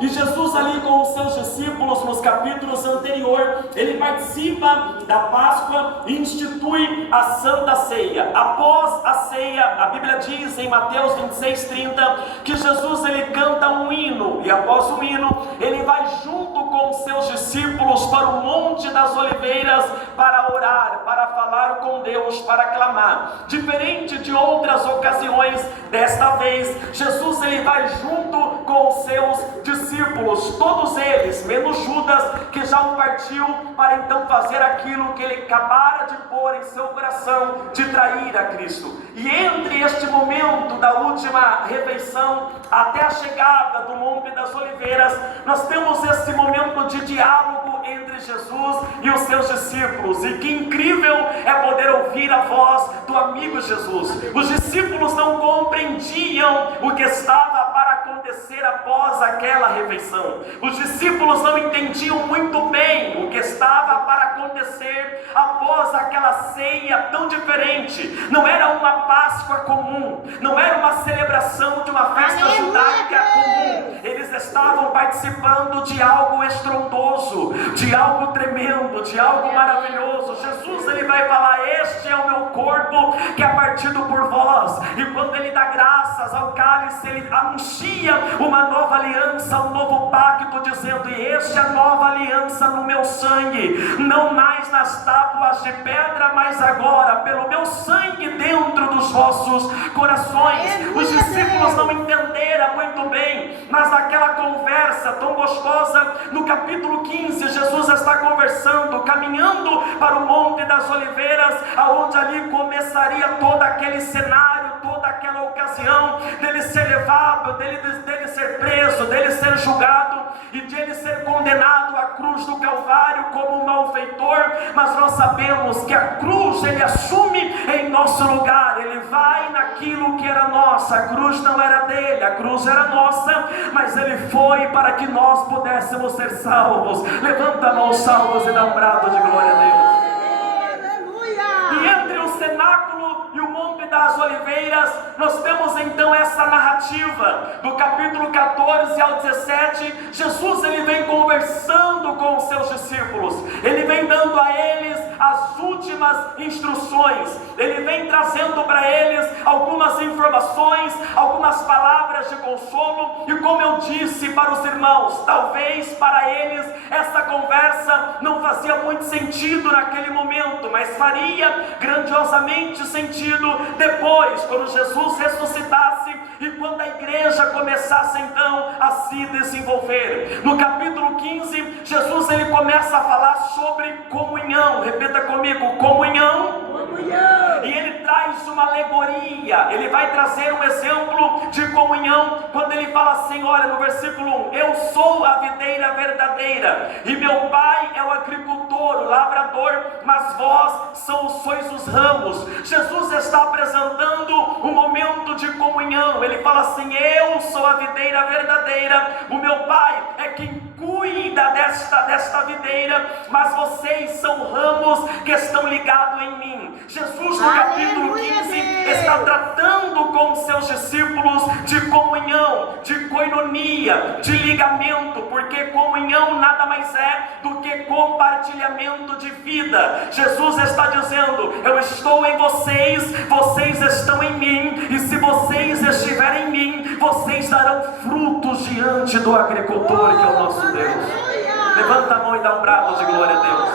E Jesus ali com os seus discípulos, nos capítulos anteriores, ele participa da Páscoa e institui a Santa Ceia. Após a ceia, a Bíblia diz em Mateus 26:30 que Jesus ele canta um hino, e após o hino ele vai junto com os seus discípulos para o Monte das Oliveiras para orar, para falar com Deus, para clamar. Diferente de outras ocasiões, desta vez Jesus ele vai junto com os seus discípulos, todos eles, menos Judas, que já o partiu para então fazer aquilo que ele acabara de pôr em seu coração, de trair a Cristo. E entre este momento da última refeição até a chegada do Monte das Oliveiras, nós temos esse momento de diálogo entre Jesus e os seus discípulos. E que incrível é poder ouvir a voz do amigo Jesus. Os discípulos não compreendiam o que estava para acontecer após aquela refeição. Os discípulos não entendiam muito bem o que estava para acontecer após aquela ceia tão diferente. Não era uma Páscoa comum, não era uma celebração de uma festa judaica comum. Eles estavam participando de algo estrondoso, de algo tremendo, de algo maravilhoso. Jesus ele vai falar: este é o meu corpo que é partido por vós. E quando ele dá graças ao cálice, ele anuncia uma nova aliança, um novo pacto, dizendo: e esta é a nova aliança no meu sangue, não mais nas tábuas de pedra, mas agora pelo meu sangue dentro dos vossos corações. Os discípulos não entenderam muito bem, mas naquela conversa tão gostosa, no capítulo 15, Jesus está conversando, caminhando para o Monte das Oliveiras, aonde ali começaria todo aquele cenário, toda aquela ocasião dele ser levado, dele ser preso, dele ser julgado e de ele ser condenado à cruz do Calvário como um malfeitor. Mas nós sabemos que a cruz ele assume em nosso lugar, ele vai naquilo que era nosso. A cruz não era dele, a cruz era nossa, mas ele foi para que nós pudéssemos ser salvos. Levanta a mão, salvos, e dá um brado de glória a Deus. E entre o cenáculo e o Monte das Oliveiras, nós temos então essa narrativa do capítulo 14 ao 17. Jesus ele vem conversando com os seus discípulos, ele vem dando a eles as últimas instruções, ele vem trazendo para eles algumas informações, algumas palavras de consolo. E como eu disse para os irmãos, talvez para eles essa conversa não fazia muito sentido naquele momento, mas faria grandiosamente sentido depois, quando Jesus ressuscitasse e quando a igreja começasse então a se desenvolver. No capítulo 15, Jesus ele começa a falar sobre comunhão. Repita comigo: comunhão. E ele traz uma alegoria, ele vai trazer um exemplo de comunhão, quando ele fala assim, olha, no versículo 1: eu sou a videira verdadeira, e meu pai é o agricultor, o lavrador, mas vós sois os ramos. Jesus está apresentando um momento de comunhão. Ele fala assim: eu sou a videira verdadeira, o meu pai é quem cuida desta videira, mas vocês são ramos que estão ligados em mim. Jesus no capítulo 15 está tratando com os seus discípulos de comunhão, de koinonia, de ligamento, porque comunhão nada mais é do que compartilhamento de vida. Jesus está dizendo: eu estou em vocês, vocês estão em mim, e se vocês estiverem em mim, vocês darão frutos diante do agricultor, que é o nosso Deus. Levanta a mão e dá um brado de glória a Deus.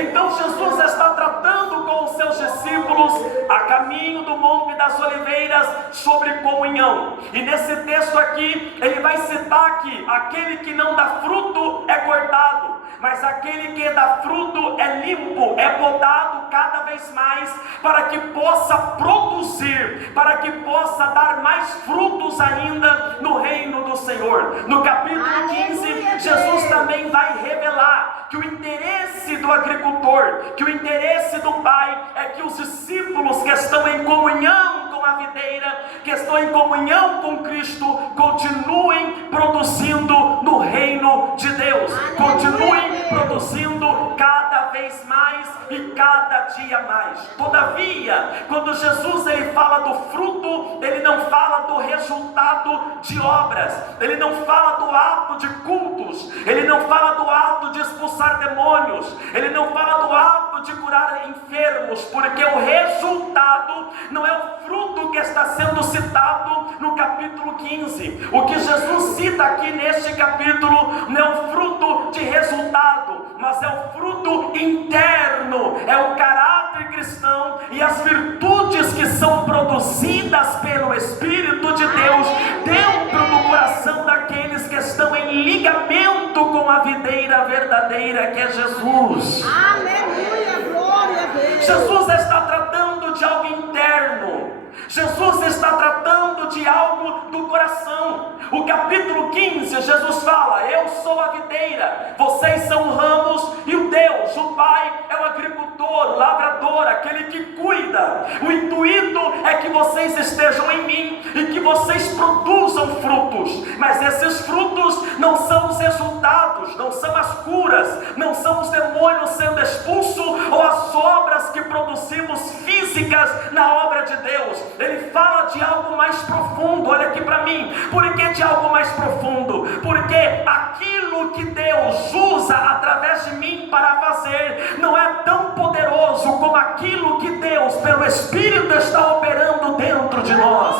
Então Jesus está tratando com os seus discípulos a caminho do Monte das Oliveiras sobre comunhão. E nesse texto aqui ele vai citar que aquele que não dá fruto é cortado, mas aquele que dá fruto é limpo, é podado cada vez mais, para que possa produzir, para que possa dar mais frutos ainda no reino do Senhor. No capítulo 15, Jesus também vai revelar que o interesse do agricultor, que o interesse do Pai é que os discípulos que estão em comunhão com a videira, que estão em comunhão com Cristo, continuem produzindo no reino de Deus, continuem produzindo cada vez mais e cada dia mais. Todavia, quando Jesus ele fala do fruto, ele não fala do resultado de obras, ele não fala do ato de cultos, ele não fala do ato de expulsar demônios, ele não fala do ato de curar enfermos, porque o resultado não é o fruto que está sendo citado no capítulo 15. O que Jesus cita aqui neste capítulo não é o fruto de resultado, mas é o fruto interno, é o caráter cristão e as virtudes que são produzidas pelo Espírito de Deus dentro do coração daqueles que estão em ligamento com a videira verdadeira, que é Jesus. Aleluia, glória a Deus. Jesus está tratando de algo interno. Jesus está tratando de algo do coração. O capítulo 15, Jesus fala: eu sou a videira, vocês são ramos, e o Deus, o Pai, é o agricultor, o lavrador, aquele que cuida. O intuito é que vocês estejam em mim e que vocês produzam frutos, mas esses frutos não são os resultados, não são as curas, não são os demônios sendo expulsos ou as obras que produzimos físicas na obra de Deus. Ele fala de algo mais profundo. Olha aqui para mim. Por que de algo mais profundo? Porque aquilo que Deus usa através de mim para fazer não é tão poderoso como aquilo que Deus pelo Espírito está operando dentro de nós.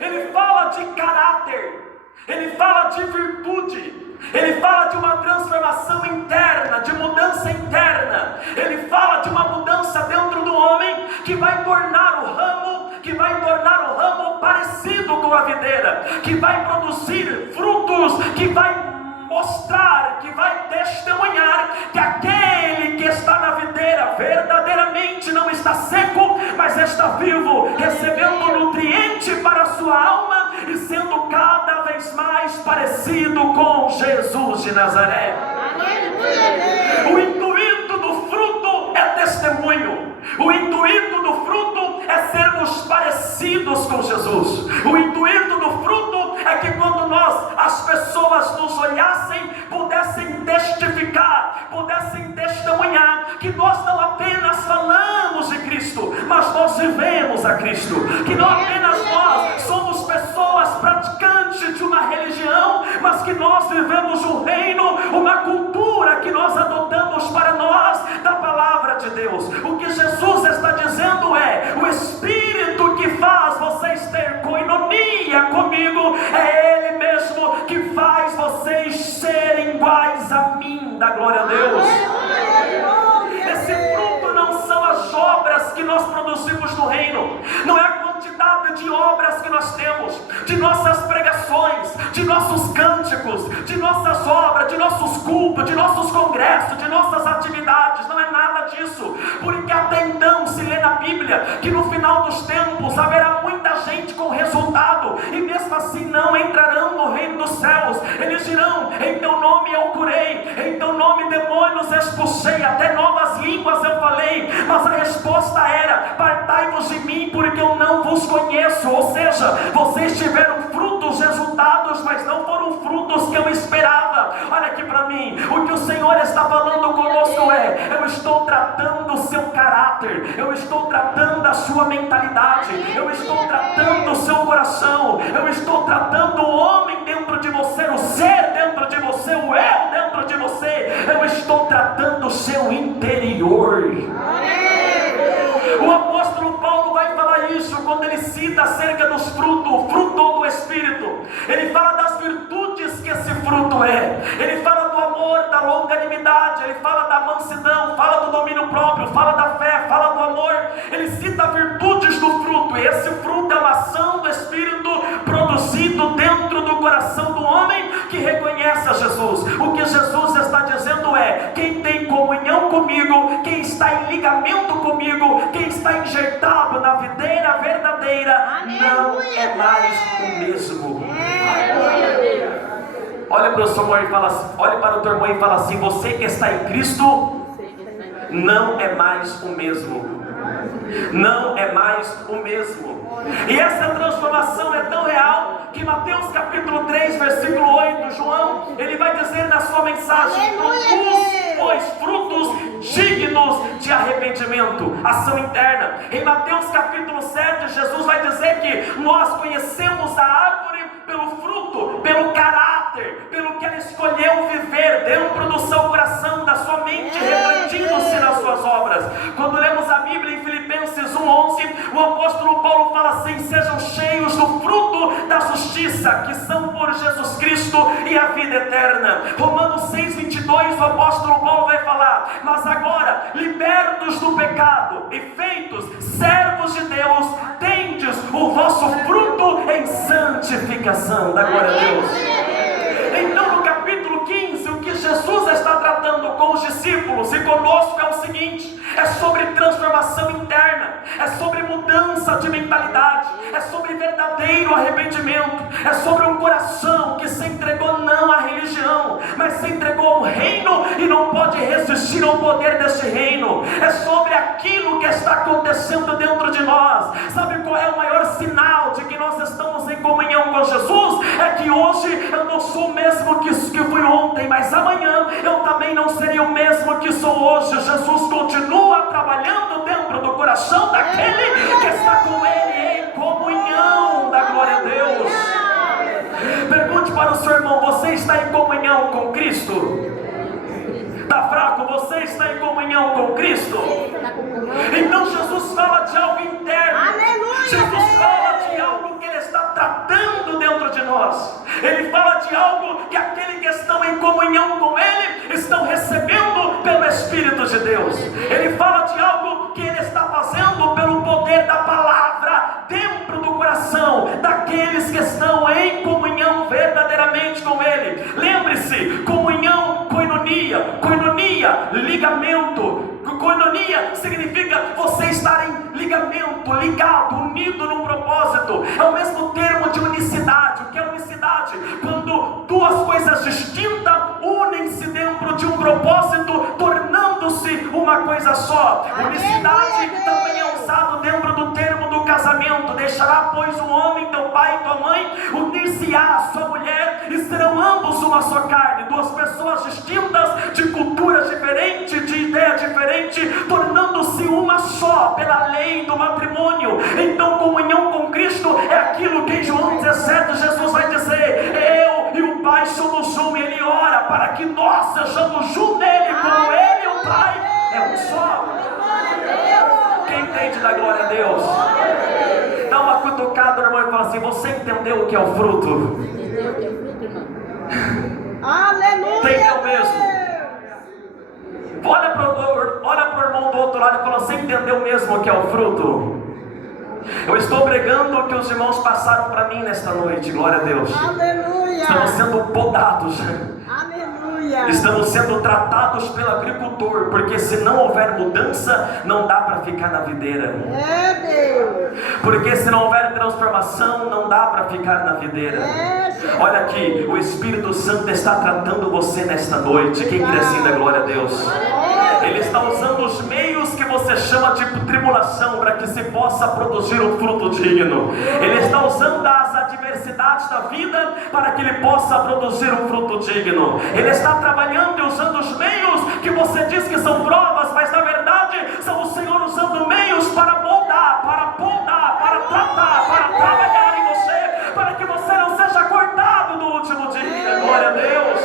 Ele fala de caráter, ele fala de virtude, ele fala de uma transformação interna, de mudança interna. Ele fala de uma mudança dentro do homem que vai tornar o ramo parecido com a videira, que vai produzir frutos, que vai mostrar, que vai testemunhar que aquele que está na videira verdadeiramente não está seco, mas está vivo, recebendo nutriente para a sua alma e sendo cada vez mais parecido com Jesus de Nazaré. O intuito do fruto é testemunho. O intuito do fruto é sermos parecidos com Jesus. O intuito do fruto é que quando as pessoas nos olhassem, pudessem testificar, pudessem testemunhar que nós não apenas falamos de Cristo, mas nós vivemos a Cristo. Que não apenas nós somos pessoas praticantes de uma religião, mas que nós vivemos um reino, uma cultura que nós adotamos para nós da palavra de Deus. O que Jesus está dizendo é: o Espírito que faz vocês ter coinonia comigo é Ele mesmo que faz vocês serem iguais a mim. Da glória a Deus. Esse fruto não são as obras que nós produzimos no reino, não é a quantidade de obras que nós temos, de nossas pregações, de nossos cânticos, de nossas obras, de nossos cultos, de nossos congressos, de nossas atividades. Não é nada disso, porque até então se lê na Bíblia que no final dos tempos haverá muita gente com resultado, e mesmo assim não entrarão no reino dos céus. Eles dirão: em teu nome eu curei, em teu nome demônios expulsei, até novas línguas eu falei. Mas a resposta era: partai-vos de mim, porque eu não vos conheço. Ou seja, vocês tiveram frutos, resultados, mas não foram frutos que eu esperava. Olha aqui para mim, o que o Senhor está falando conosco é: eu estou tratando o seu caráter, eu estou tratando a sua mentalidade, eu estou tratando o seu coração, eu estou tratando o homem dentro de você, o ser dentro de você, o eu dentro de você. Eu estou tratando o seu interior. O apóstolo Paulo vai falar isso quando ele cita acerca dos frutos, o fruto do Espírito. Ele fala das virtudes que esse fruto é. Ele fala do amor, da longanimidade, ele fala da mansidão, fala do domínio próprio, fala da fé, fala do amor. Ele cita virtudes do fruto, e esse fruto é uma ação do Espírito produzido dentro do coração do homem que reconhece a Jesus. O que Jesus está dizendo é: quem tem comunhão comigo, quem está em ligamento comigo, quem está enjeitado na videira verdadeira, não é mais o mesmo. Olha para o seu irmão e fala assim, olha para o teu irmão e fala assim: você que está em Cristo não é mais o mesmo. Não é mais o mesmo. E essa transformação é tão real que Mateus capítulo 3, versículo 8, João, ele vai dizer na sua mensagem: produz, pois, frutos dignos de arrependimento. Ação interna. Em Mateus capítulo 7, Jesus vai dizer que nós conhecemos a árvore pelo fruto, pelo caráter, pelo que ela escolheu viver dentro do seu coração, da sua mente, refletindo-se nas suas obras. Quando lemos a Bíblia em Filipenses 1:11, o apóstolo Paulo fala assim: sejam cheios do fruto da justiça, que são por Jesus Cristo e a vida eterna. Romanos 6:22, o apóstolo Paulo vai falar: mas agora, libertos do pecado e feitos servos de Deus, tendes o vosso fruto em santificação. Da glória a Deus. Então, no capítulo 15, o que Jesus está tratando com os discípulos e conosco é o seguinte: é sobre transformação interna, é sobre mudança de mentalidade, é sobre verdadeiro arrependimento, é sobre um coração que se entregou não à religião, mas se entregou ao reino e não pode resistir ao poder deste reino. É sobre aquilo que está acontecendo dentro de nós. Sabe qual é o maior sinal de que nós estamos em comunhão com Jesus? É que hoje eu não sou o mesmo que fui ontem, mas amanhã eu também não serei o mesmo que sou hoje. Jesus continua trabalhando dentro do coração daquele que está com Ele em comunhão. Da glória a Deus. Pergunte para o seu irmão: você está em comunhão com Cristo? Está fraco? Você está em comunhão com Cristo? Então Jesus fala de algo interno. Jesus fala de algo que Ele está tratando dentro de nós. Ele fala de algo que aqueles que estão em comunhão com Ele estão recebendo pelo Espírito de Deus. Ele fala de algo que Ele está fazendo pelo poder da palavra dentro do coração daqueles que estão em comunhão verdadeiramente com Ele. Lembre-se: comunhão, koinonia, ligamento. Koinonia significa você estar em ligamento, ligado, unido num propósito. É o mesmo termo de unicidade. O que é unicidade? Quando duas coisas distintas unem-se dentro de um propósito, tornando-se uma coisa só. Unicidade também é usado dentro do termo do casamento. Deixará, pois, o homem, teu pai e tua mãe, unir-se-á a sua mulher, e serão ambos uma só carne. Duas pessoas distintas, de culturas diferentes, de ideia diferente, tornando-se uma só pela lei do matrimônio. Então, comunhão com Cristo é aquilo que em João 17 Jesus vai dizer: eu e o Pai somos um. E Ele ora para que nós sejamos um nele, como Ele e o Pai é um só. Quem entende da glória a Deus? Dá uma cutucada no irmão e fala assim: você entendeu o que é o fruto? Aleluia. Entendeu mesmo? Olha para o irmão do outro lado e fala: você entendeu mesmo o que é o fruto? Eu estou pregando o que os irmãos passaram para mim nesta noite. Glória a Deus. Aleluia. Estamos sendo podados. Aleluia. Estamos sendo tratados pelo agricultor, porque se não houver mudança, não dá para ficar na videira. É Deus. Porque se não houver transformação, não dá para ficar na videira. Olha aqui, o Espírito Santo está tratando você nesta noite. Quem crê assim, da glória a Deus? Ele está usando os meios que você chama de tribulação para que se possa produzir um fruto digno. Ele está usando as adversidades da vida para que ele possa produzir um fruto digno. Ele está trabalhando e usando os meios que você diz que são provas, mas na verdade são o Senhor usando meios para moldar, para podar, para tratar, para trabalhar em você, para que você não seja cortado no último dia. Glória a Deus.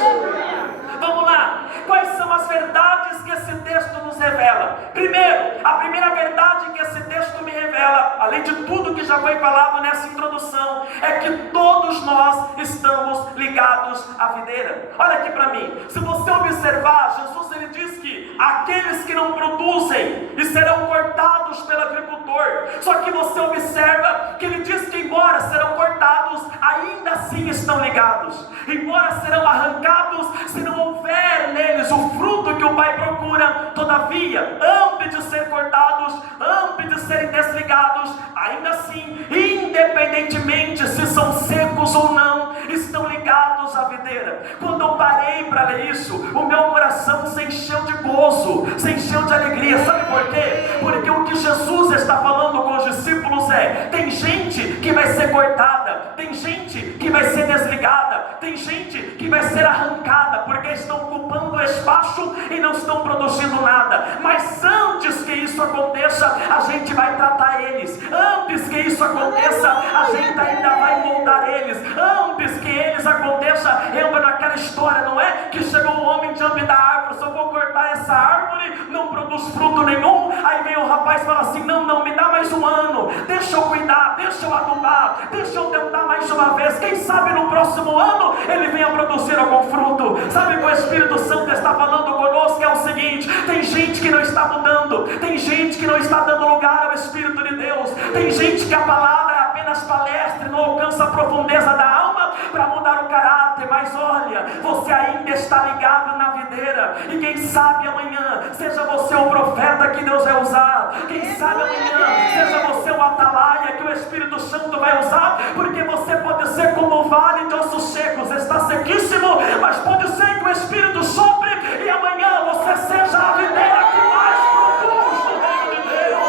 Vamos lá. Quais são as verdades que esse texto nos revela? Primeiro, a primeira verdade que esse texto me revela, além de tudo que já foi falado nessa introdução, é que todos nós estamos ligados à videira. Olha aqui para mim. Se você observar, Jesus ele diz que aqueles que não produzem e serão cortados pelo agricultor. Só que você observa que ele diz que embora serão cortados, ainda assim estão ligados. Embora serão arrancados, se não houver neles o fruto que o Pai procura, todavia, antes de ser cortados, antes de serem desligados, ainda assim, independentemente se são secos ou não, estão ligados à videira. Quando eu parei para ler isso, o meu coração se encheu de gozo, se encheu de alegria. Sabe por quê? Porque o que Jesus está falando com os discípulos é: tem gente que vai ser cortada, tem gente que vai ser desligada, tem gente que vai ser arrancada, porque estão ocupando no espaço e não estão produzindo nada. Mas antes que isso aconteça, a gente vai tratar eles. Antes que isso aconteça, a gente ainda vai moldar eles. Antes que eles aconteça, entra naquela história, não é? Que chegou um homem diante da árvore, só vou cortar essa árvore, não produz fruto nenhum. Aí vem o rapaz e fala assim: não, me dá mais um ano, deixa eu cuidar, deixa eu adubar, deixa eu tentar mais uma vez, quem sabe no próximo ano ele venha produzir algum fruto. Sabe o que o Espírito Santo está falando conosco? É o seguinte: tem gente que não está mudando, tem gente que não está dando lugar ao Espírito de Deus, tem gente que a palavra é apenas palestra e não alcança a profundeza da alma para mudar o caráter. Mas olha, você ainda está ligado na videira, e quem sabe amanhã seja você o profeta que Deus vai usar, quem sabe amanhã seja você o atalaia que o Espírito Santo vai usar, porque você pode ser como o vale de ossos secos, está sequíssimo, mas pode ser que o Espírito sopre e amanhã você seja a videira que mais produz no reino de Deus.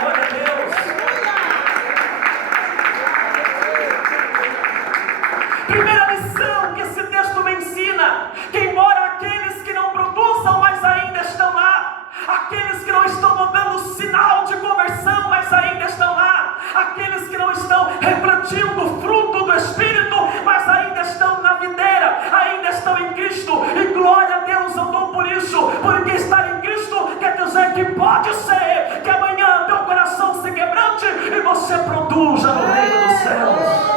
Glória a Deus. Primeira lição que esse texto me ensina: que embora aqueles que não produzam, mas ainda estão lá, aqueles que não estão dando sinal de conversão, mas ainda estão lá, aqueles que não estão refletindo o fruto do Espírito, mas ainda estão na videira, ainda estão em Cristo. E glória a Deus, eu dou por isso, porque estar em Cristo quer dizer que pode ser que amanhã teu coração se quebrante e você produza no reino dos céus.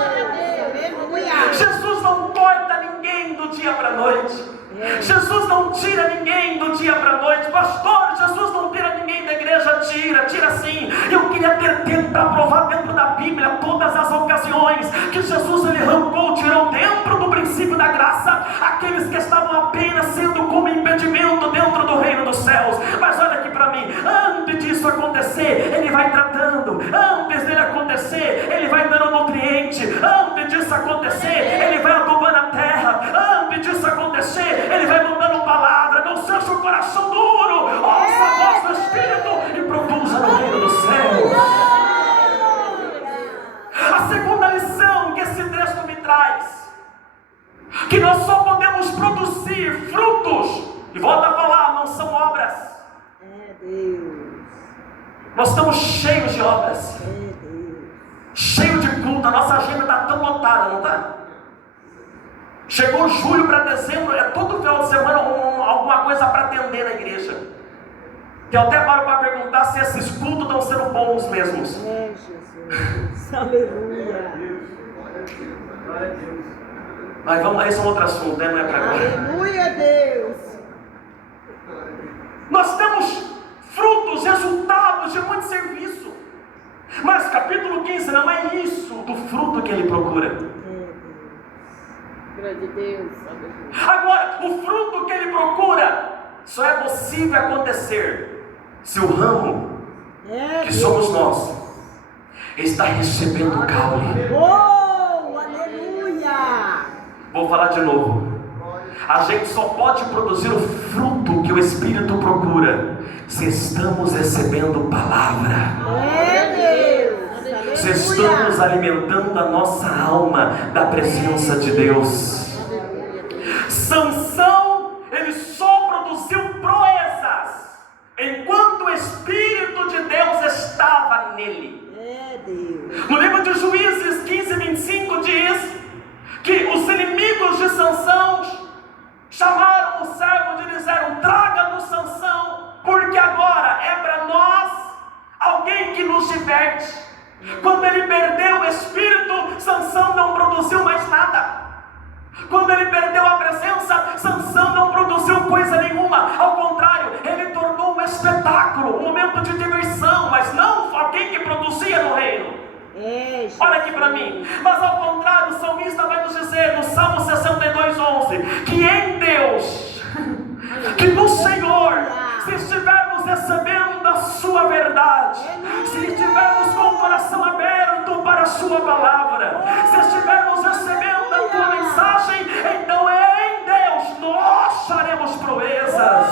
Jesus não corta ninguém do dia para a noite. Jesus não tira ninguém do dia para a noite. Pastor, Jesus não tira ninguém da igreja. Tira sim. Eu queria ter tempo para provar dentro da Bíblia todas as ocasiões que Jesus ele arrancou, tirou dentro do princípio da graça aqueles que estavam apenas sendo como impedimento dentro do reino dos céus. Mas olha aqui para mim, antes disso acontecer, ele vai tratando. Antes dele acontecer, ele vai dando nutriente. Antes disso acontecer, ele vai adubando a terra. Antes disso acontecer, ele vai mandando palavra. Não seja o coração duro, ouça a voz do Espírito e produza no reino dos céus. A segunda lição que esse texto me traz: que nós só podemos produzir frutos, e volto a falar, não são obras. Nós estamos cheios de obras, cheio de culto, a nossa agenda está tão lotada, não está? Chegou julho para dezembro, é todo final de semana alguma coisa para atender na igreja. Que eu até paro para perguntar se esses cultos estão sendo bons mesmos. Jesus. Aleluia. Mas vamos lá, esse é um outro assunto, né? Não é para agora. Aleluia, Deus. Nós temos frutos, resultados de muito serviço. Mas capítulo 15 não é isso do fruto que ele procura. Glória a Deus. Agora, o fruto que ele procura só é possível acontecer se o ramo que somos nós está recebendo caule. Oh, aleluia. Vou falar de novo. A gente só pode produzir o fruto que o Espírito procura se estamos recebendo palavra. Deus. Se estamos alimentando a nossa alma da presença de Deus. Sansão, ele só produziu proezas enquanto o Espírito de Deus estava nele. No livro de Juízes 15:25 diz que os inimigos de Sansão chamaram o servo e disseram: traga-nos Sansão, porque agora é para nós alguém que nos diverte. Quando ele perdeu o Espírito, Sansão não produziu mais nada. Quando ele perdeu a presença, Sansão não produziu coisa nenhuma. Ao contrário, ele tornou um espetáculo, um momento de diversão, mas não alguém que produzia no reino. Olha aqui para mim. Mas ao contrário, o salmista vai nos dizer no Salmo 62:11 que em Deus, que no Senhor, se estivermos recebendo a sua verdade, se estivermos com o coração aberto para a sua palavra, se estivermos recebendo a tua mensagem, então em Deus nós faremos proezas.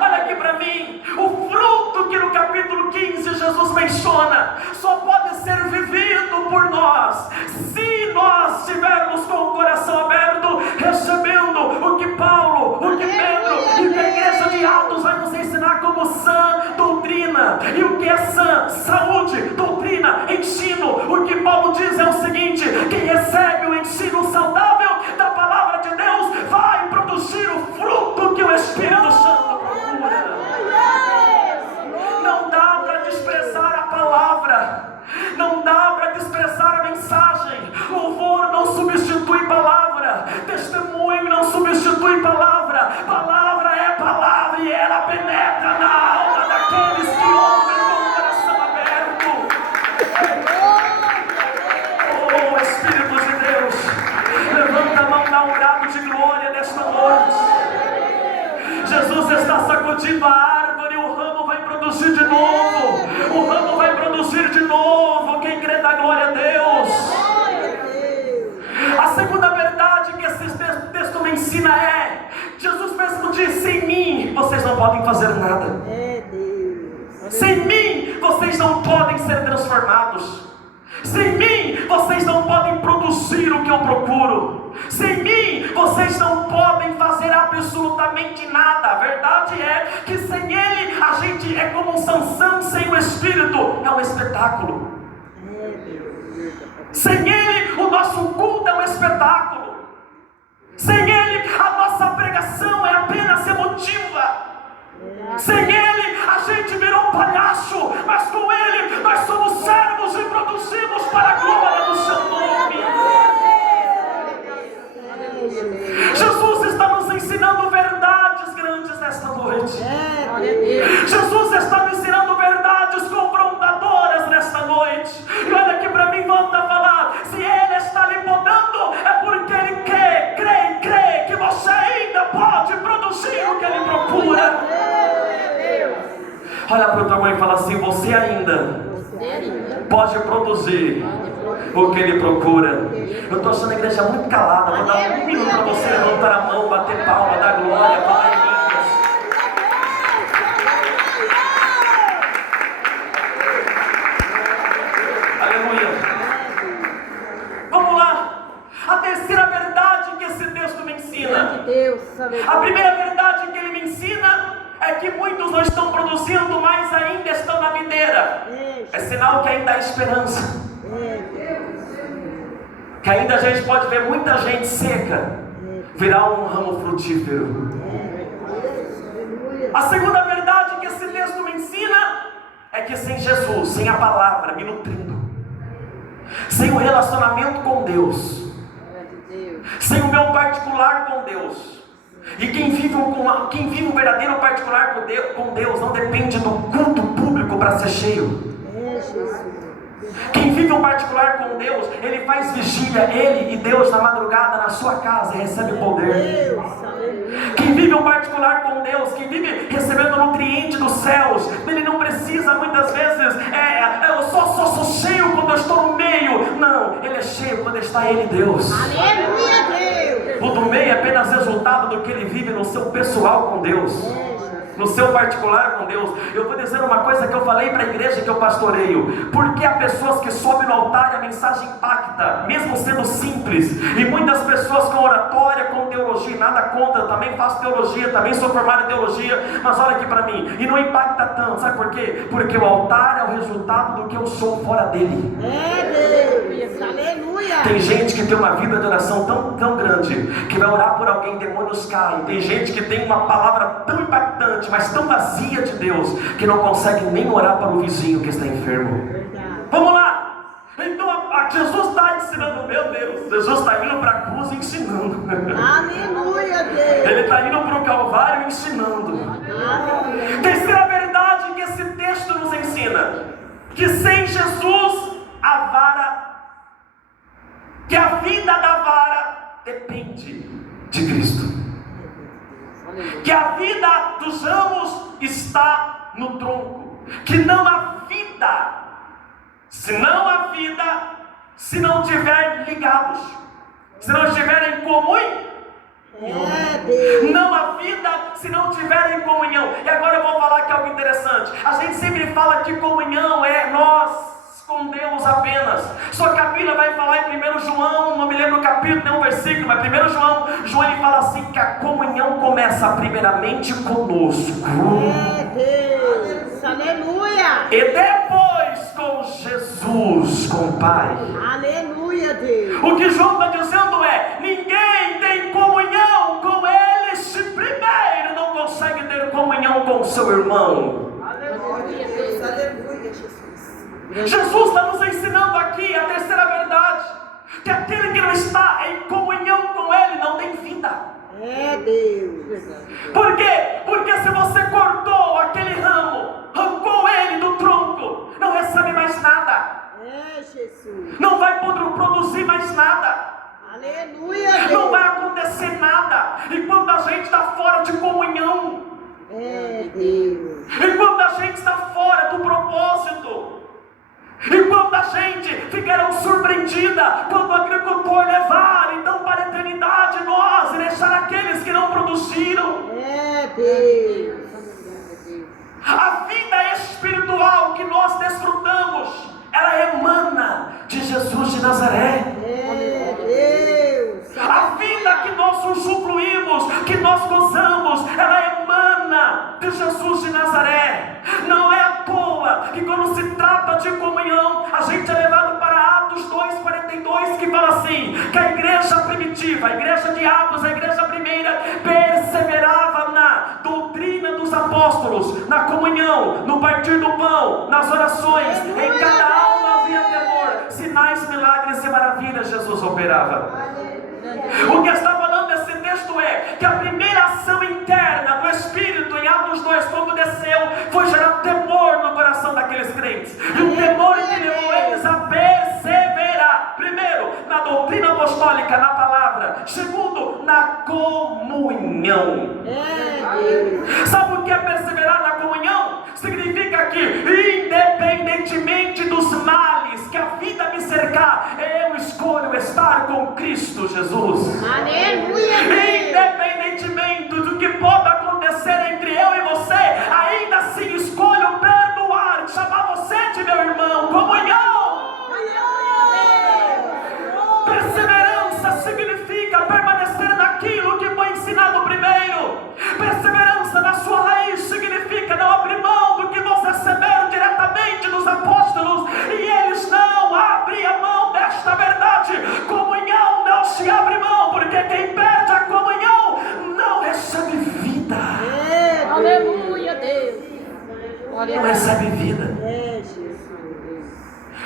Olha aqui para mim, o fruto que no capítulo 15 Jesus menciona só pode ser vivido por nós se nós estivermos com o coração medicina, saúde, doutrina, ensino. O que Paulo diz é o seguinte: quem recebe o ensino saudável da palavra de Deus vai produzir o fruto que o Espírito Santo procura. Não dá para desprezar a palavra, não dá para desprezar a mensagem. Louvor não substitui palavra, testemunho não substitui palavra. Palavra é palavra e ela penetra na alma daqueles que ouvem com o coração aberto. Oh, Espírito de Deus, levanta a mão, dá um grado de glória nesta noite. Jesus está sacudindo a árvore, o ramo vai produzir de novo. O ramo vai produzir de novo. Quem crê dá glória a Deus. A segunda verdade que esse texto me ensina é: Jesus mesmo disse: sem mim vocês não podem fazer nada. Sem mim vocês não podem ser transformados. Sem mim vocês não podem produzir o que eu procuro. Sem mim vocês não podem fazer absolutamente nada. A verdade é que sem Ele a gente é como um Sansão sem o Espírito. É um espetáculo. Sem Ele o nosso culto é um espetáculo. Sem Ele a nossa pregação é apenas emotiva. Sem Ele a gente virou um palhaço, mas com Ele nós somos servos e produzimos para a glória do seu nome. Jesus está nos ensinando verdades grandes nesta noite. Jesus está nos ensinando verdades confrontadoras nesta noite. E olha aqui para mim, volta a falar: se Ele está lhe podando, é porque Ele crê que você ainda pode produzir o que Ele procura. Olha para o teu irmão e fala assim: você ainda pode produzir o que Ele procura. Eu estou achando a igreja muito calada. Vou dar um minuto para você levantar a mão, bater palma, dar glória, falar em línguas. Aleluia. Vamos lá. A terceira verdade que esse texto me ensina. A primeira verdade que ele me ensina é que muitos não estão produzindo, mas ainda estão na videira. É sinal que ainda há esperança. Que ainda a gente pode ver muita gente seca virar um ramo frutífero. A segunda verdade que esse texto me ensina é que sem Jesus, sem a palavra me nutrindo, sem o relacionamento com Deus, sem o meu particular com Deus, e quem vive um verdadeiro particular com Deus não depende do culto público para ser cheio. Quem vive um particular com Deus, ele faz vigília, ele e Deus na madrugada na sua casa e recebe poder. Quem vive um particular com Deus, quem vive recebendo nutriente dos céus, ele não precisa muitas vezes, eu só sou cheio quando eu estou no meio. Não, ele é cheio quando está ele e Deus. Aleluia, Deus. O do meio é apenas resultado do que ele vive no seu pessoal com Deus, no seu particular com Deus. Eu vou dizer uma coisa que eu falei para a igreja que eu pastoreio: porque há pessoas que sobem no altar e a mensagem impacta, mesmo sendo simples, e muitas pessoas com oratória, com teologia, nada contra, eu também faço teologia, também sou formado em teologia, mas olha aqui para mim, e não impacta tanto, sabe por quê? Porque o altar é o resultado do que eu sou fora dele. Deus, aleluia. Tem gente que tem uma vida de oração tão grande, que vai orar por alguém, demônios caem. Tem gente que tem uma palavra tão impactante, mas tão vazia de Deus, que não consegue nem orar para o vizinho que está enfermo. Vamos lá. Então Jesus está ensinando, meu Deus, Jesus está indo para a cruz ensinando. Aleluia, Deus. Ele está indo para o Calvário ensinando. Terceira verdade que esse texto nos ensina: que sem Jesus que a vida da vara depende de Cristo. Que a vida dos ramos está no tronco. Que não há vida, se não tiver ligados, se não estiverem em comunhão. Não há vida se não tiver em comunhão. E agora eu vou falar aqui algo interessante. A gente sempre fala que comunhão é nós com Deus apenas. Só que a Bíblia vai falar em 1 João, não me lembro o capítulo, nem o versículo, mas 1 João ele fala assim, que a comunhão começa primeiramente conosco. Deus, aleluia. E depois Jesus com o Pai. Aleluia, Deus. O que João está dizendo é: ninguém tem comunhão com ele se primeiro não consegue ter comunhão com o seu irmão. Aleluia, Deus. Aleluia, Jesus. Jesus está nos ensinando aqui a terceira verdade: que aquele que não está em comunhão com ele não tem vida. É, Deus. Por quê? Porque se você cortou aquele ramo, arrancou ele do tronco, não recebe mais nada. É, Jesus. Não vai poder produzir mais nada. Aleluia, Deus. Não vai acontecer nada. E quando a gente está fora de comunhão, É, Deus. e quando a gente está fora do propósito, e quando a gente ficará surpreendida quando o agricultor levar então para a eternidade nós e deixar aqueles que não produziram. É, Deus. A vida espiritual que nós desfrutamos, ela emana de Jesus de Nazaré. É, Deus. A vida que nós usufruímos, que nós gozamos, ela emana de Jesus de Nazaré. Não é à toa que quando se trata de comunhão, a gente é levado para Atos 2:42, que fala assim, que a igreja primitiva, a igreja de Atos, a igreja primeira, perseverava na doutrina dos apóstolos, na comunhão, no partir do pão, nas orações, em cada alma havia temor, sinais, milagres e maravilhas Jesus operava. O que está falando esse texto é que a primeira ação interna do Espírito em Atos 2, quando desceu, foi gerar temor no coração daqueles crentes. E o temor que levou eles a perseverar, primeiro, na doutrina apostólica, na palavra. Segundo, na comunhão. É, Deus. Sabe o que é perseverar na comunhão? Significa que, independentemente dos males que a vida me cercar, eu escolho estar com Cristo Jesus. Aleluia, Deus. Independentemente do que pode acontecer entre eu e você, ainda assim escolho perdoar, chamar você de meu irmão. Comunhão. Perseverança significa permanecer naquilo que foi ensinado primeiro. Perseverança na sua raiz significa não abrir mão do que nós receberam diretamente dos apóstolos, e eles não abrem a mão desta verdade. Comunhão não se abre mão, porque quem perde a comunhão não recebe vida. É, Aleluia, Deus. Não recebe vida. É, Jesus.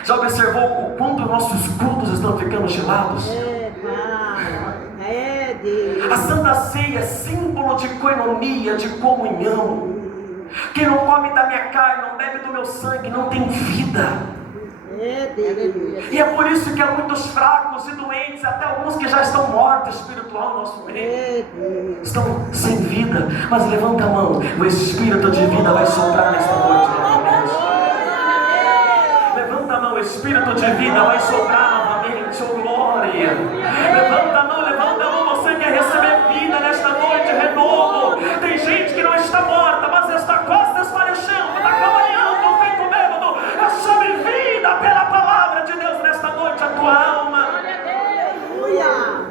Já observou o quanto nossos cultos estão ficando gelados? É, Pai. É, Deus. A Santa Ceia é símbolo de coinonia, de comunhão. Quem não come da minha carne, não bebe do meu sangue, não tem vida. É, Deus. E é por isso que há muitos fracos e doentes, até alguns que já estão mortos espiritual no nosso meio. É, Deus. Estão sem vida. Mas levanta a mão, o Espírito de vida vai soprar nesta noite novamente. Levanta a mão, o Espírito de vida vai soprar novamente, oh glória. Levanta a mão, você quer receber vida nesta noite, renovo. Tem gente que não está morta, mas está quase desfalecendo, está caminhando, feito bêbado. Recebe vida pela palavra de Deus nesta noite, a tua alma. Aleluia.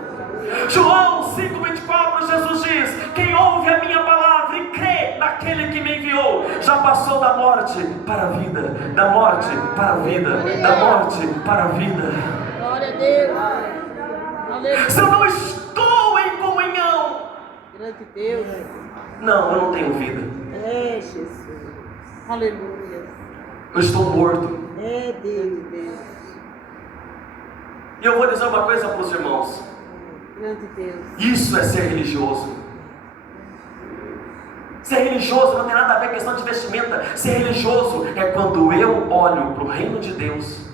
João 5:24, Jesus diz: quem ouve a minha palavra e crê naquele que me enviou, já passou da morte para a vida, da morte para a vida, da morte para a vida. Glória a Deus. Aleluia. Se eu não estou em comunhão, Grande Deus. não, eu não tenho vida. É, Jesus. Aleluia. Eu estou morto. É, Deus. E eu vou dizer uma coisa para os irmãos: Grande Deus. isso é ser religioso. Ser religioso não tem nada a ver com questão de vestimenta. Ser religioso é quando eu olho para o reino de Deus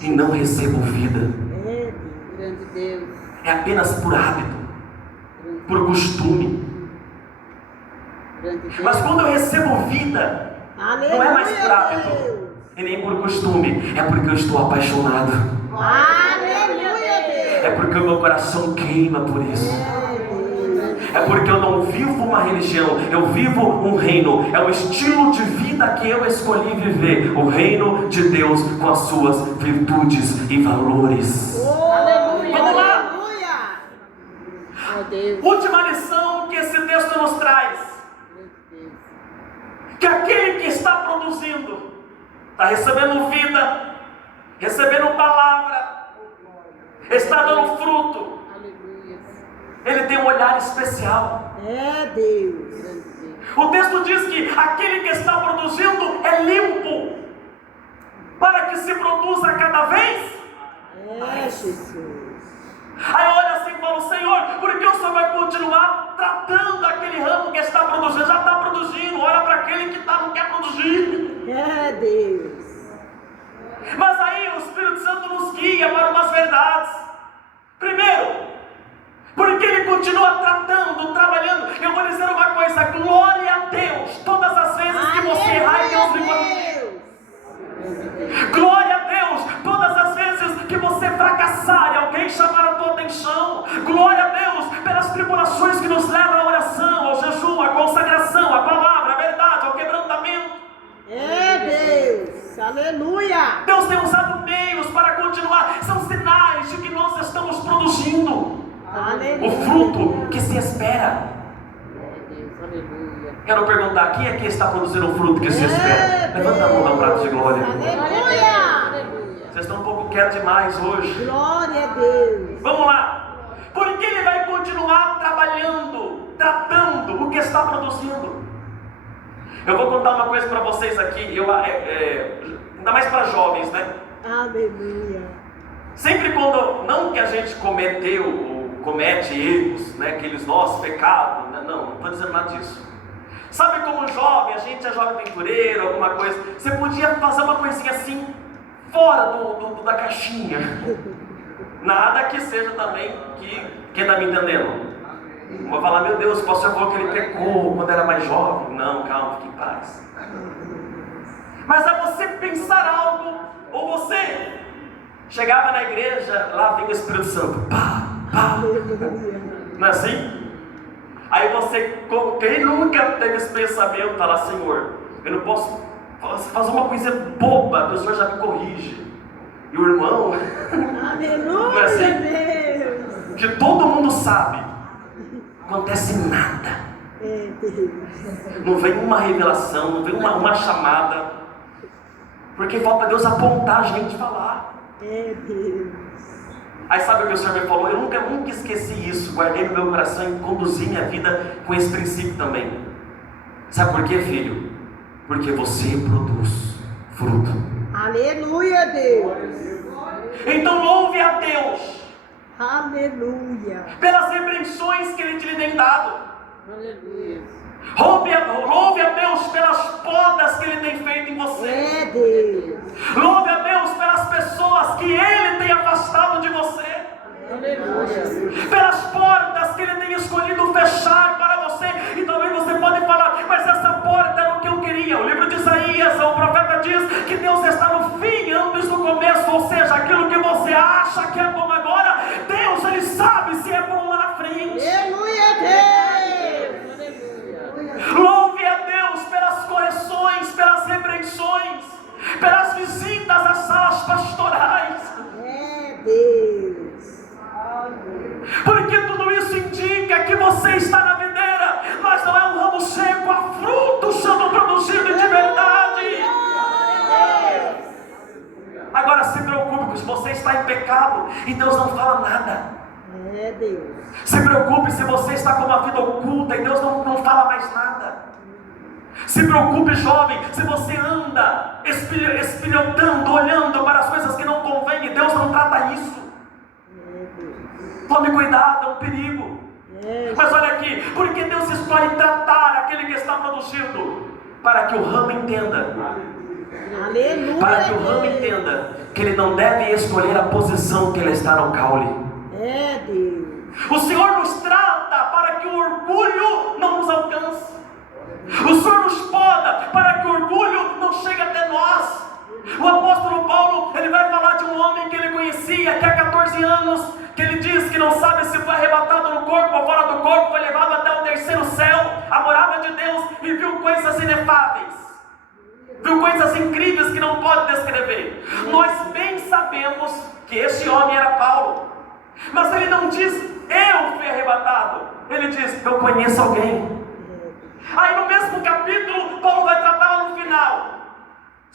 e não recebo vida. É, grande Deus. É apenas por hábito, por costume. Grande Deus. Mas quando eu recebo vida, não é mais por hábito e nem por costume, é porque eu estou apaixonado. Aleluia, Deus. É porque o meu coração queima por isso. É porque eu não vivo uma religião, eu vivo um reino. É o estilo de vida que eu escolhi viver. O reino de Deus com as suas virtudes e valores. Aleluia. Vamos lá. Aleluia. Ó Deus. Última lição que esse texto nos traz: que aquele que está produzindo está recebendo vida, recebendo palavra, está dando fruto. Aleluia. Ele tem um olhar especial. É Deus. O texto diz que aquele que está produzindo é limpo, para que se produza cada vez. É Jesus. Aí olha assim e fala: Senhor, por que o Senhor vai continuar tratando aquele ramo que está produzindo? Já está produzindo, olha para aquele que não quer produzir. É Deus. Mas aí o Espírito Santo nos guia para umas verdades. Primeiro, porque Ele continua tratando, trabalhando. Eu vou dizer uma coisa: glória a Deus, todas as vezes que você errar, Deus me Deus. glória a Deus, todas as vezes que você fracassar e alguém chamar a tua atenção. Glória a Deus pelas tribulações que nos levam à oração, ao jejum, à consagração, à palavra, à verdade, ao quebrantamento. É Deus. Aleluia. Deus tem usado meios para continuar. São sinais de que nós estamos produzindo Aleluia. o fruto que se espera. É Deus. Aleluia. Quero perguntar: quem aqui está produzindo o fruto que se espera? Levanta a mão, dá um prato de glória. Aleluia. Aleluia. Vocês estão um pouco quietos demais hoje. Glória a Deus. Vamos lá. Porque Ele vai continuar trabalhando, tratando o que está produzindo. Eu vou contar uma coisa para vocês aqui. Ainda mais para jovens, né? Aleluia. Sempre quando, não que a gente cometeu ou comete erros, né, aqueles nossos pecados, né, não estou dizendo nada disso. Sabe, como jovem, a gente é jovem aventureiro, alguma coisa, você podia fazer uma coisinha assim, fora da caixinha. Nada que seja também, quem está me entendendo? Vou falar: meu Deus, o pastor falou que ele pecou quando era mais jovem. Não, calma, fique em paz. Mas é você pensar algo, ou você chegava na igreja, lá vem o Espírito Santo, pá, pá. Não é assim? Aí você, quem nunca teve esse pensamento, fala: Senhor, eu não posso fazer uma coisa boba, o Senhor já me corrige. E o irmão, Aleluia, não é assim? Deus. Que todo mundo sabe, acontece nada. É Deus. Não vem uma revelação, não vem uma chamada, porque falta Deus apontar a gente e falar. É Deus. Aí sabe o que o Senhor me falou? Eu nunca esqueci isso, guardei no meu coração e conduzi minha vida com esse princípio também. Sabe por quê, filho? Porque você produz fruto. Aleluia, Deus. Então louve a Deus Aleluia. pelas repreensões que Ele te tem dado. Aleluia. Louve a Deus pelas podas que Ele tem feito em você. É Deus. Louve a Deus pelas pessoas que Ele tem afastado de você. Aleluia. Pelas portas que Ele tem escolhido fechar para você. E talvez você pode falar: mas essa porta era o que eu queria. O livro de Isaías, o profeta diz que Deus está no fim antes do começo. Ou seja, aquilo que você acha que é bom agora, Deus, Ele sabe se é bom lá na frente. Aleluia, Deus. Aleluia. Louve a Deus pelas correções, pelas repreensões, pelas visitas às salas pastorais. É Deus. Porque tudo isso indica que você está na videira, mas não é um ramo seco, há frutos sendo produzidos de verdade. Agora se preocupe, se você está em pecado e Deus não fala nada. É Deus. Se preocupe se você está com uma vida oculta e Deus não fala mais nada. Se preocupe, jovem, se você anda espilhotando, olhando para as coisas que não convêm e Deus não trata isso. Tome cuidado, é um perigo. Mas olha aqui, porque Deus escolhe tratar aquele que está produzindo, para que o ramo entenda. Aleluia. Para que o ramo entenda que ele não deve escolher a posição que ele está no caule. É Deus. O Senhor nos trata para que o orgulho não nos alcance. O Senhor nos poda para que o orgulho não chegue até nós. O apóstolo Paulo, ele vai falar de um homem que ele conhecia, que há 14 anos, que ele diz que não sabe se foi arrebatado no corpo ou fora do corpo, foi levado até o terceiro céu, a morada de Deus, e viu coisas inefáveis, viu coisas incríveis que não pode descrever. Nós bem sabemos que este homem era Paulo, mas ele não diz: eu fui arrebatado, ele diz: eu conheço alguém. Aí no mesmo capítulo, Paulo vai tratar lá no final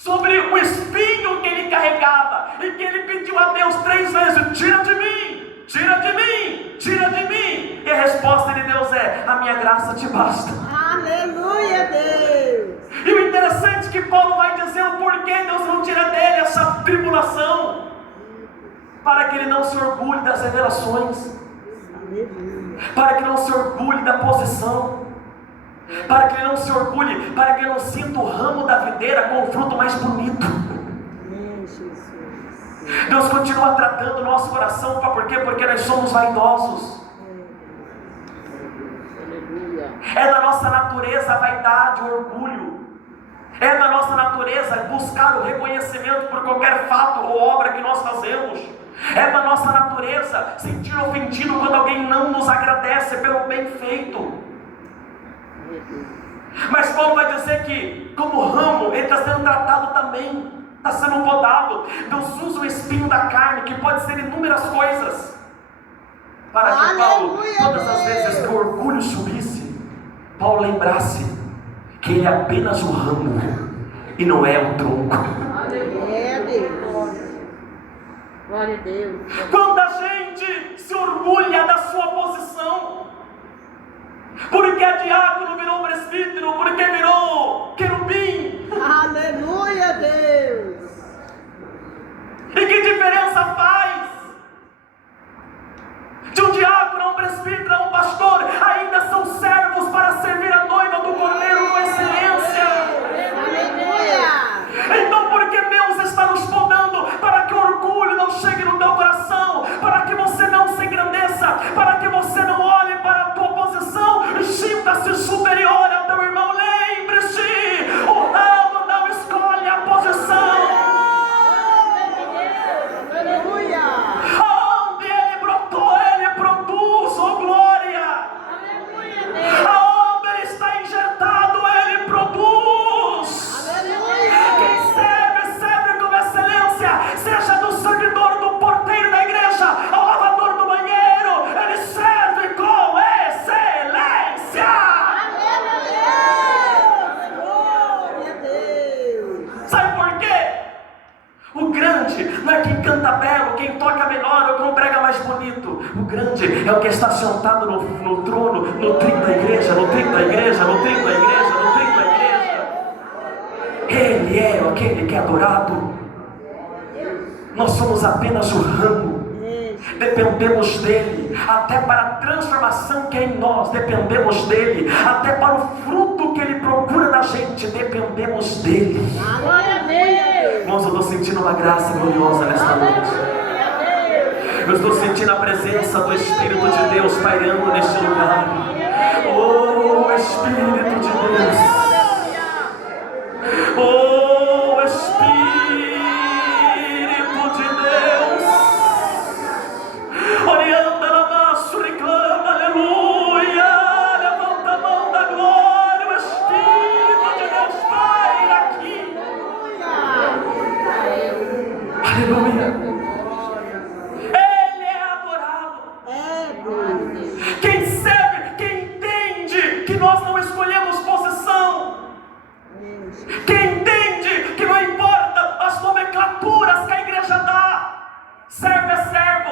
sobre o espinho que ele carregava, e que ele pediu a Deus 3 vezes: tira de mim, tira de mim, tira de mim. E a resposta de Deus é: a minha graça te basta. Aleluia, Deus. E o interessante é que Paulo vai dizer o porquê Deus não tira dele essa tribulação: para que ele não se orgulhe das revelações, para que não se orgulhe da posição, para que ele não se orgulhe, para que ele não sinta o ramo da videira com o fruto mais bonito. Deus continua tratando o nosso coração, por quê? Porque nós somos vaidosos. É da nossa natureza a vaidade, o orgulho. É da nossa natureza buscar o reconhecimento por qualquer fato ou obra que nós fazemos. É da nossa natureza sentir ofendido quando alguém não nos agradece pelo bem feito. Mas Paulo vai dizer que, como ramo, ele está sendo tratado também, está sendo podado. Deus usa o espinho da carne, que pode ser inúmeras coisas, para que Paulo, todas as vezes que o orgulho subisse, Paulo lembrasse que ele é apenas o ramo e não é o tronco. Glória a Deus. Quando a gente se orgulha da sua posição, porque é diácono virou presbítero, porque virou querubim. Aleluia, Deus. E que diferença faz de um diácono a um presbítero, a um pastor? Ainda são servos para servir a noiva do Cordeiro com excelência. Aleluia. Então por que Deus está nos podando? Para que o orgulho não chegue no teu coração, para que você não se engrandeça, para que você não olhe para a tua posição e sinta-se superior ao teu irmão. Lembre-se, o ramo não escolhe a posição. Aleluia. Aonde ele brotou, ele produz, oh glória. Aonde ele está injetado, ele produz. Quem serve, serve com excelência. Seja do servidor, do porteiro da igreja, ao lavador do banheiro, ele serve com excelência. Glória a Deus. Sabe por quê? O grande não é quem canta belo, quem toca melhor ou quem prega mais bonito. O grande é o que está sentado no trono, no trinco da igreja, no trinco da igreja, no trinco da igreja, no trinco da igreja. Ele é aquele que é adorado. Nós somos apenas o ramo. Dependemos dele, até para a transformação que é em nós, dependemos dele, até para o fruto que ele procura da gente, dependemos dele. Glória a Deus. Irmãos, eu estou sentindo uma graça gloriosa nesta noite. Eu estou sentindo a presença do Espírito de Deus pairando neste lugar. Oh, Espírito de Deus. Oh, Espírito de Deus. Orienta na massa, reclama, aleluia. Levanta a mão da glória. O Espírito de Deus paira aqui. Aleluia. Ele é adorado. Quem serve, quem entende que nós não escolhemos posição, quem entende que não importa as nomenclaturas que a igreja dá, servo é servo.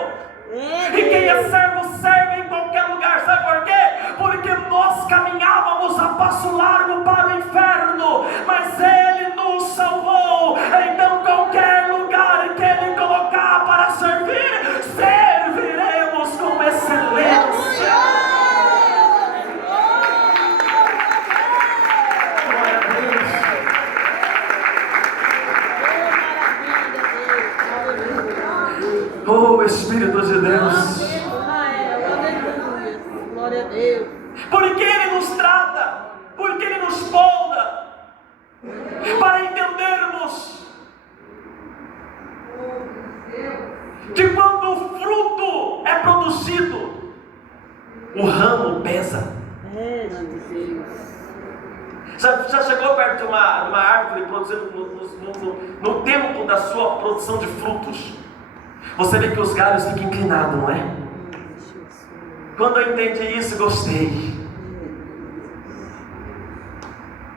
E quem é servo, serve em qualquer lugar. Sabe por quê? Porque nós caminhávamos a passo largo para o inferno, mas Ele nos salvou. Então qualquer lugar que Ele colocar para servir, serviremos com excelência. Glória a Deus. Oh, Espírito de Deus. Glória a Deus. Porque Ele nos trata, porque Ele nos molda, para entendermos que quando o fruto é produzido, o ramo pesa. Já chegou perto de uma árvore produzindo no tempo da sua produção de frutos? Você vê que os galhos ficam inclinados, não é? Quando eu entendi isso, gostei.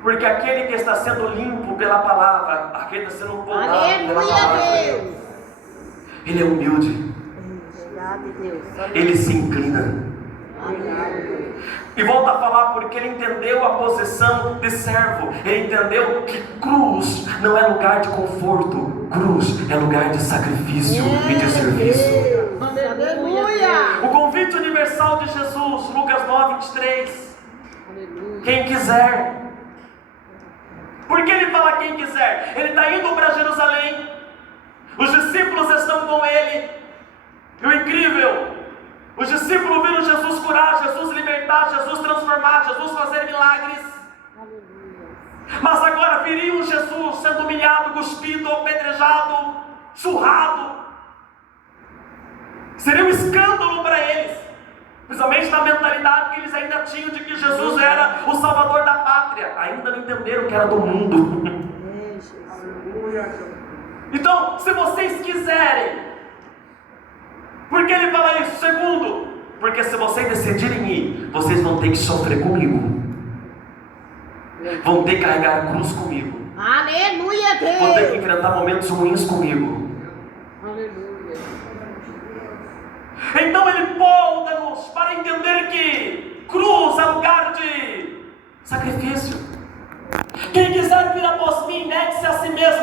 Porque aquele que está sendo limpo pela palavra, aquele que está sendo podado pela Aleluia, palavra, Deus. ele é humilde, Obrigado, Deus. ele se inclina. Obrigado. E volta a falar porque ele entendeu a posição de servo. Ele entendeu que cruz não é lugar de conforto, cruz é lugar de sacrifício e de serviço. Aleluia. O convite universal de Jesus, Lucas 9:23. Aleluia. Quem quiser. Por que ele fala quem quiser? Ele está indo para Jerusalém. Os discípulos estão com ele. E o incrível, os discípulos viram Jesus curar, Jesus libertar, Jesus transformar, Jesus fazer milagres. Aleluia. Mas agora viriam Jesus sendo humilhado, cuspido, apedrejado, surrado. Seria um escândalo para eles, principalmente na mentalidade que eles ainda tinham de que Jesus era o Salvador da pátria. Ainda não entenderam que era do mundo. Então, se vocês quiserem, por que ele fala isso? Segundo, porque se vocês decidirem ir, vocês vão ter que sofrer comigo, vão ter que carregar a cruz comigo, Aleluia, vão ter que Deus. enfrentar momentos ruins comigo. Aleluia. Então ele molda-nos para entender que cruz é lugar de sacrifício. Quem quiser vir após mim, negue-se a si mesmo.